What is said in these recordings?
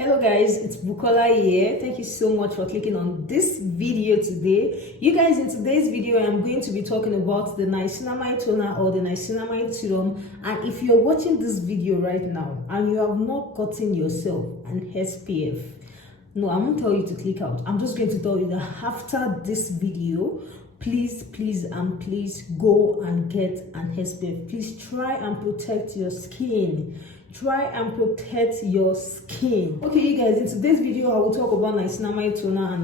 Hello guys, it's Bukola here. Thank you so much for clicking on this video today. You guys, in today's video I'm going to be talking about the niacinamide toner or the niacinamide serum. And if you're watching this video right now and you have not gotten yourself an SPF, no, I won't tell you to click out. I'm just going to tell you that after this video, please go and get an SPF. Please try and protect your skin. Try and protect your skin. Okay, you guys, in today's video I will talk about niacinamide toner and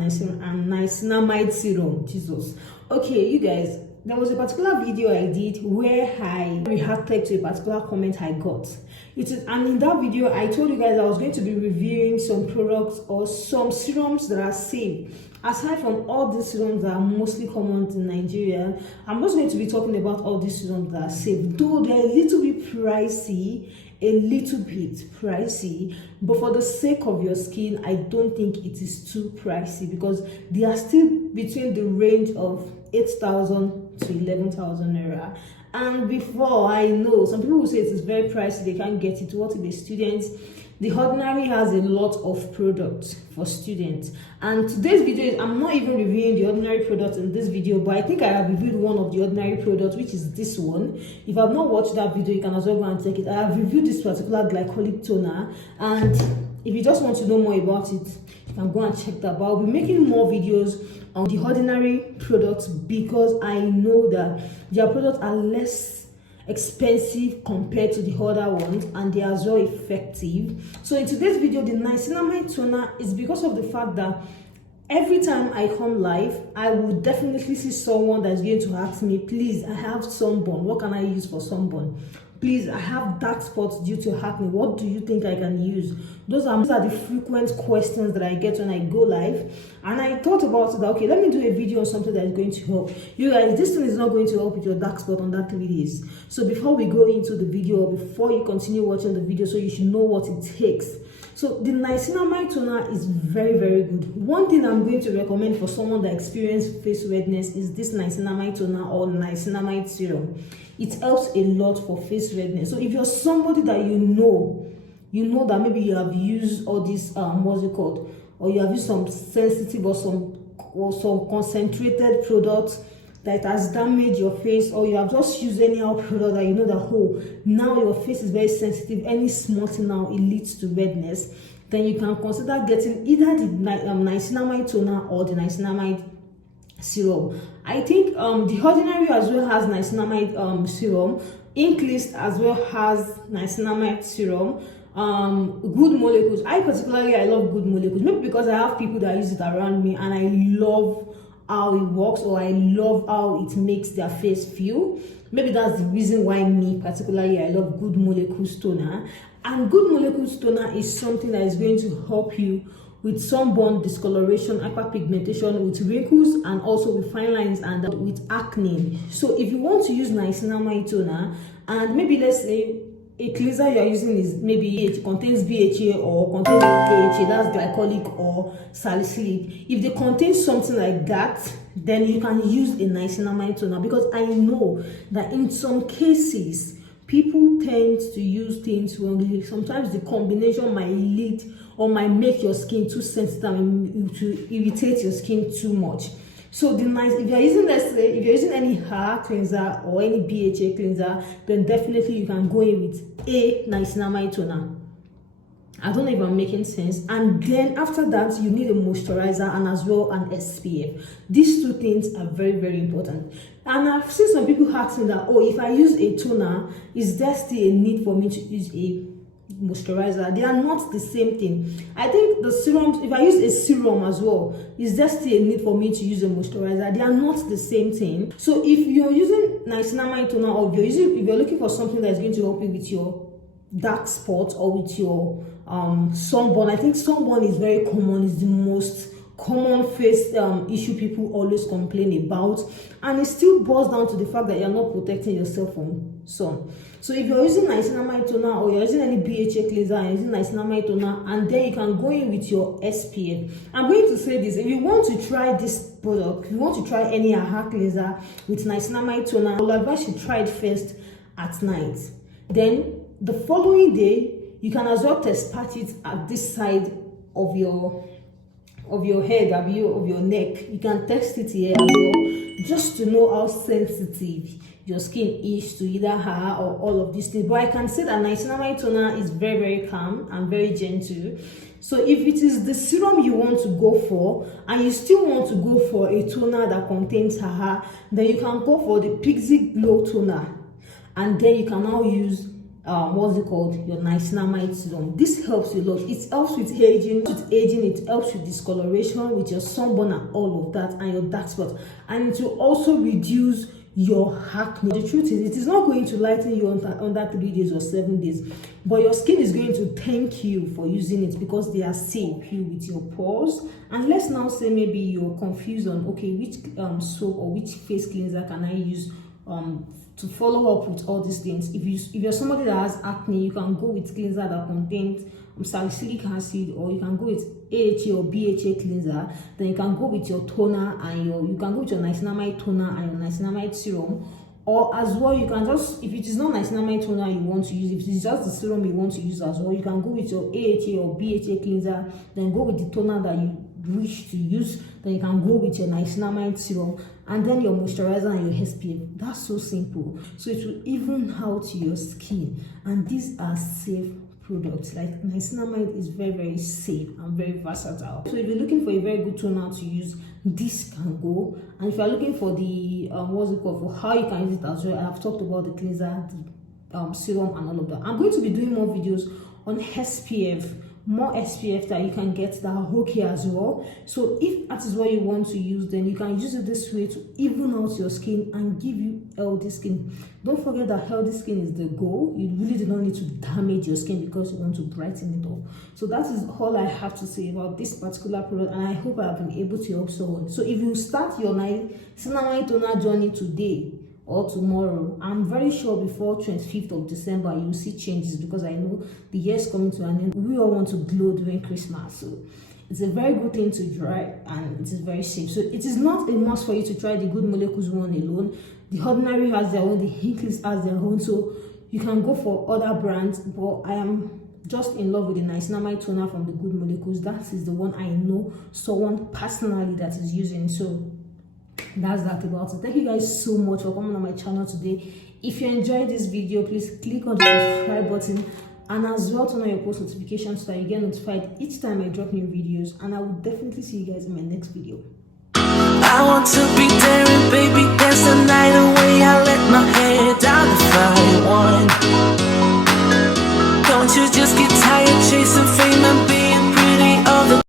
niacinamide serum. Jesus. Okay, you guys, there was a particular video I did where I reacted to a particular comment I got. And in that video I told you guys I was going to be reviewing some products or some serums that are safe. Aside from all these serums that are mostly common in Nigeria, I'm just going to be talking about all these serums that are safe, though they're a little bit pricey, but for the sake of your skin, I don't think it is too pricey because they are still between the range of 8,000 to 11,000 naira. And before, I know some people will say it is very pricey, they can't get it. What if the students? The Ordinary has a lot of products for students, and today's video I'm not even reviewing the Ordinary products in this video, but I think I have reviewed one of the Ordinary products, which is this one. If I've not watched that video, you can as well go and check it. I have reviewed this particular glycolic toner, and if you just want to know more about it, you can go and check that. But I'll be making more videos on the Ordinary products because I know that their products are less expensive compared to the other ones, and they are as well effective. So in today's video, the niacinamide toner is because of the fact that every time I come live, I will definitely see someone that's going to ask me, please, I have sunburn, what can I use for sunburn? Please, I have dark spots due to acne, what do you think I can use? Those are the frequent questions that I get when I go live. And I thought about it that, okay, let me do a video on something that is going to help you guys. This thing is not going to help with your dark spot on that 3 days. So before we go into the video, or before you continue watching the video, so you should know what it takes. So the niacinamide toner is very good. One thing I'm going to recommend for someone that experiences face redness is this niacinamide toner or niacinamide serum. It helps a lot for face redness. So if you're somebody that you know that maybe you have used all these what's it called, or you have used some sensitive or some concentrated products that has damaged your face, or you have just used any other product that you know that, oh, now your face is very sensitive, any small thing now it leads to redness, then you can consider getting either the niacinamide toner or the niacinamide serum. I think the Ordinary as well has niacinamide serum. Inclist as well has niacinamide serum. Good Molecules, I love Good Molecules, maybe because I have people that use it around me and I love how it works, or I love how it makes their face feel. Maybe that's the reason why me particularly I love Good Molecules toner. And Good Molecules toner is something that is going to help you with sunburn, discoloration, hyperpigmentation, with wrinkles, and also with fine lines and with acne. So if you want to use niacinamide toner, and maybe let's say a cleanser you're using is maybe it contains BHA or contains AHA, that's glycolic or salicylic. If they contain something like that, then you can use a niacinamide toner, because I know that in some cases people tend to use things wrongly. Sometimes the combination might lead or might make your skin too sensitive and to irritate your skin too much. So if you're using, let's say, if you're using any hair cleanser or any BHA cleanser, then definitely you can go in with a niacinamide toner. I don't know if I'm making sense. And then after that, you need a moisturizer and as well an SPF. These two things are very important. And I've seen some people asking that, oh, if I use a toner, is there still a need for me to use a moisturizer? They are not the same thing. I think the serums, if I use a serum as well, is there still a need for me to use a moisturizer? They are not the same thing. So if you're using niacinamide toner, or if you're looking for something that is going to help you with your dark spots or with your sunburn, I think sunburn is very common. It's the most common face issue people always complain about, and it still boils down to the fact that you're not protecting yourself from sun. So if you're using niacinamide toner, or you're using any BHA cleanser and using niacinamide toner, and then you can go in with your SPF. I'm going to say this: if you want to try this product, if you want to try any hair cleanser with niacinamide toner, I will advise you try it first at night. Then the following day, you can as well test patch it at this side of your head, of your neck. You can text it here as well, just to know how sensitive your skin is to either her or all of these things. But I can say that niacinamide toner is very, very calm and very gentle. So if it is the serum you want to go for, and you still want to go for a toner that contains hair, then you can go for the Pixie Glow toner, and then you can now use what's it called, your niacinamide serum. This helps a lot. It helps with aging. It helps with discoloration, with your sunburn and all of that, and your dark spots, and it will also reduce your acne. The truth is, it is not going to lighten you under 3 days or 7 days, but your skin is going to thank you for using it, because they are safe with your pores. And let's now say maybe you're confused on, okay, which soap or which face cleanser can I use to follow up with all these things. If you're somebody that has acne, you can go with cleanser that contains salicylic acid, or you can go with AHA or BHA cleanser. Then you can go with your toner, and you can go with your niacinamide toner and your niacinamide serum. Or as well, you can just, if it is not niacinamide toner you want to use, if it is just the serum you want to use as well, you can go with your AHA or BHA cleanser, then go with the toner that you wish to use, then you can go with your niacinamide serum, and then your moisturizer and your SPF. That's so simple. So it will even out your skin, and these are safe products. Like niacinamide is very, very safe and very versatile. So if you're looking for a very good toner to use, this can go. And if you're looking for the what's it called, for how you can use it as well, I've talked about the cleanser, the serum, and all of that. I'm going to be doing more videos on SPF, more SPF that you can get that are okay as well. So if that is what you want to use, then you can use it this way to even out your skin and give you healthy skin. Don't forget that healthy skin is the goal. You really do not need to damage your skin because you want to brighten it up. So that is all I have to say about this particular product, and I hope I have been able to help someone. So if you start your niacinamide toner journey today or tomorrow, I'm very sure before 25th of December you'll see changes, because I know the year's coming to an end. We all want to glow during Christmas, so it's a very good thing to try, and it is very safe. So it is not a must for you to try the Good Molecules one alone. The Ordinary has their own, the Hinkley's has their own, so you can go for other brands, but I am just in love with the niacinamide toner from the Good Molecules. That is the one I know someone personally that is using. So that's that about it. Thank you guys so much for coming on my channel today. If you enjoyed this video, please click on the subscribe button, and as well turn on your post notifications so that you get notified each time I drop new videos. And I will definitely see you guys in my next video. I want to be daring, baby, dance the night away. I let my hair down if I want.